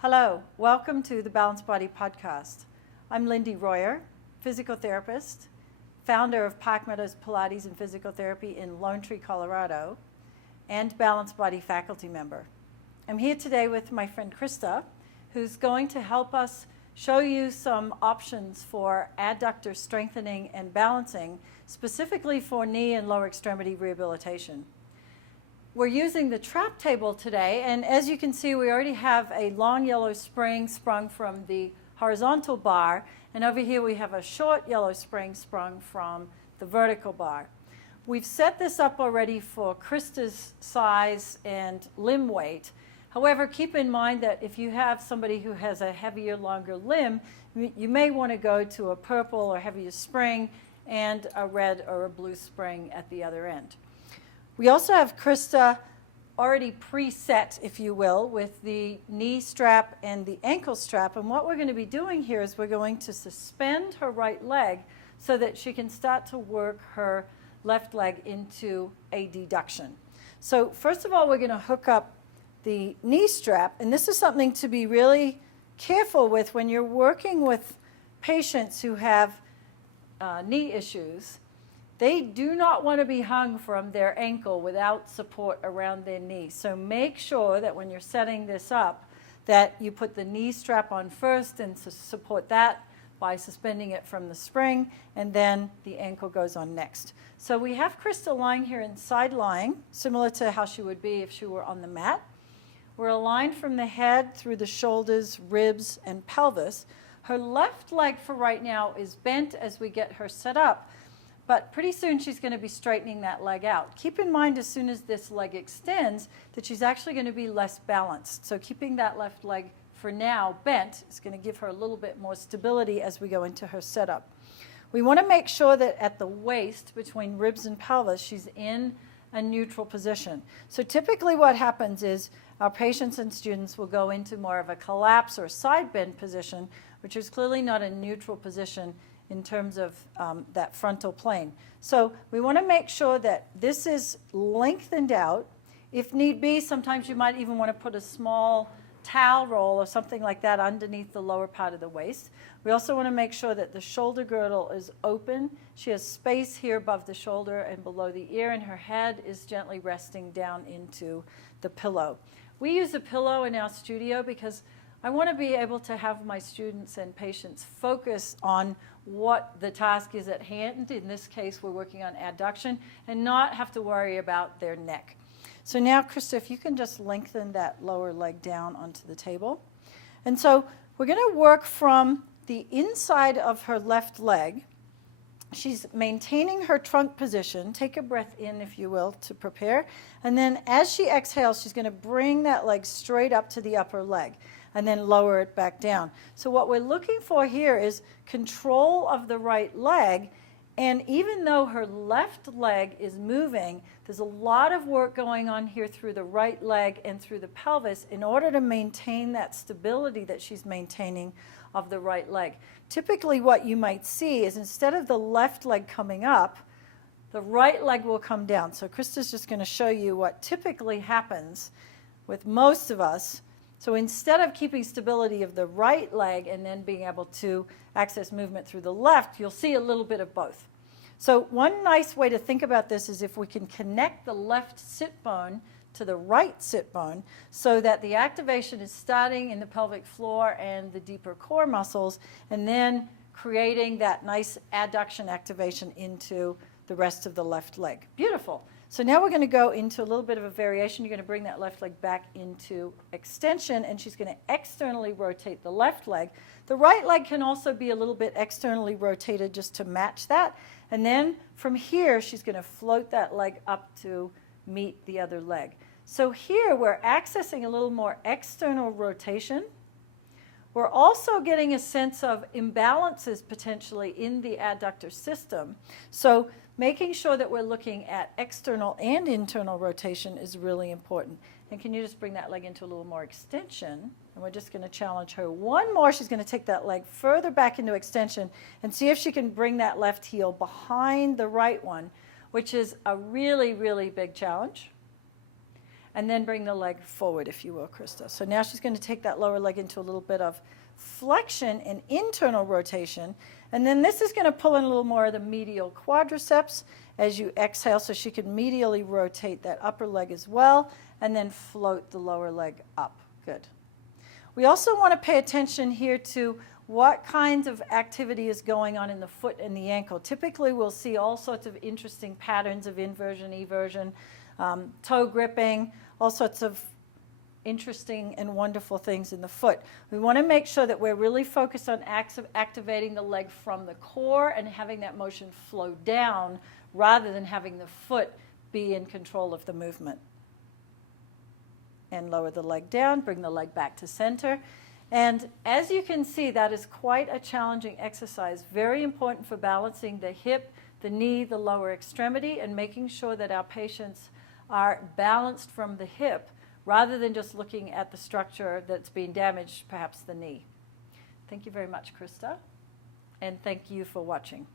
Hello, welcome to the Balanced Body Podcast. I'm Lindy Royer, physical therapist, founder of Park Meadows Pilates and Physical Therapy in Lone Tree, Colorado, and Balanced Body faculty member. I'm here today with my friend Krista, who's going to help us show you some options for adductor strengthening and balancing, specifically for knee and lower extremity rehabilitation. We're using the trap table today, and as you can see, we already have a long yellow spring sprung from the horizontal bar, and over here we have a short yellow spring sprung from the vertical bar. We've set this up already for Krista's size and limb weight. However, keep in mind that if you have somebody who has a heavier, longer limb, you may want to go to a purple or heavier spring and a red or a blue spring at the other end. We also have Krista already preset, if you will, with the knee strap and the ankle strap. And what we're going to be doing here is we're going to suspend her right leg so that she can start to work her left leg into a deduction. So first of all, we're going to hook up the knee strap. And this is something to be really careful with when you're working with patients who have knee issues. They do not want to be hung from their ankle without support around their knee. So make sure that when you're setting this up, that you put the knee strap on first and support that by suspending it from the spring, and then the ankle goes on next. So we have Krista lying here in side lying, similar to how she would be if she were on the mat. We're aligned from the head through the shoulders, ribs, and pelvis. Her left leg for right now is bent as we get her set up. But pretty soon she's going to be straightening that leg out. Keep in mind as soon as this leg extends that she's actually going to be less balanced. So keeping that left leg for now bent is going to give her a little bit more stability as we go into her setup. We want to make sure that at the waist, between ribs and pelvis, she's in a neutral position. So typically what happens is our patients and students will go into more of a collapse or side bend position, which is clearly not a neutral position in terms of that frontal plane. So we want to make sure that this is lengthened out. If need be, sometimes you might even want to put a small towel roll or something like that underneath the lower part of the waist. We also want to make sure that the shoulder girdle is open. She has space here above the shoulder and below the ear, and her head is gently resting down into the pillow. We use a pillow in our studio because I want to be able to have my students and patients focus on what the task is at hand. In this case, we're working on adduction, and not have to worry about their neck. So now, Krista, if you can just lengthen that lower leg down onto the table. And so we're going to work from the inside of her left leg. She's maintaining her trunk position. Take a breath in, if you will, to prepare. And then as she exhales, she's going to bring that leg straight up to the upper leg and then lower it back down. So what we're looking for here is control of the right leg. And even though her left leg is moving, there's a lot of work going on here through the right leg and through the pelvis in order to maintain that stability that she's maintaining of the right leg. Typically what you might see is instead of the left leg coming up, the right leg will come down. So Krista's just going to show you what typically happens with most of us. So instead of keeping stability of the right leg and then being able to access movement through the left, you'll see a little bit of both. So one nice way to think about this is if we can connect the left sit bone to the right sit bone so that the activation is starting in the pelvic floor and the deeper core muscles, and then creating that nice adduction activation into the rest of the left leg. Beautiful. So now we're going to go into a little bit of a variation. You're going to bring that left leg back into extension, and she's going to externally rotate the left leg. The right leg can also be a little bit externally rotated just to match that. And then from here, she's going to float that leg up to meet the other leg. So here we're accessing a little more external rotation. We're also getting a sense of imbalances potentially in the adductor system. So making sure that we're looking at external and internal rotation is really important. And can you just bring that leg into a little more extension? And we're just going to challenge her one more. She's going to take that leg further back into extension and see if she can bring that left heel behind the right one, which is a really, really big challenge. and then bring the leg forward, if you will, Krista. So now she's going to take that lower leg into a little bit of flexion and internal rotation, and then this is going to pull in a little more of the medial quadriceps as you exhale, so she can medially rotate that upper leg as well, and then float the lower leg up. Good. We also want to pay attention here to what kinds of activity is going on in the foot and the ankle. Typically, we'll see all sorts of interesting patterns of inversion, eversion, toe gripping, all sorts of interesting and wonderful things in the foot. We want to make sure that we're really focused on activating the leg from the core and having that motion flow down rather than having the foot be in control of the movement. And lower the leg down, bring the leg back to center. And as you can see, that is quite a challenging exercise. Very important for balancing the hip, the knee, the lower extremity, and making sure that our patients are balanced from the hip rather than just looking at the structure that's being damaged, perhaps the knee. Thank you very much, Krista, and thank you for watching.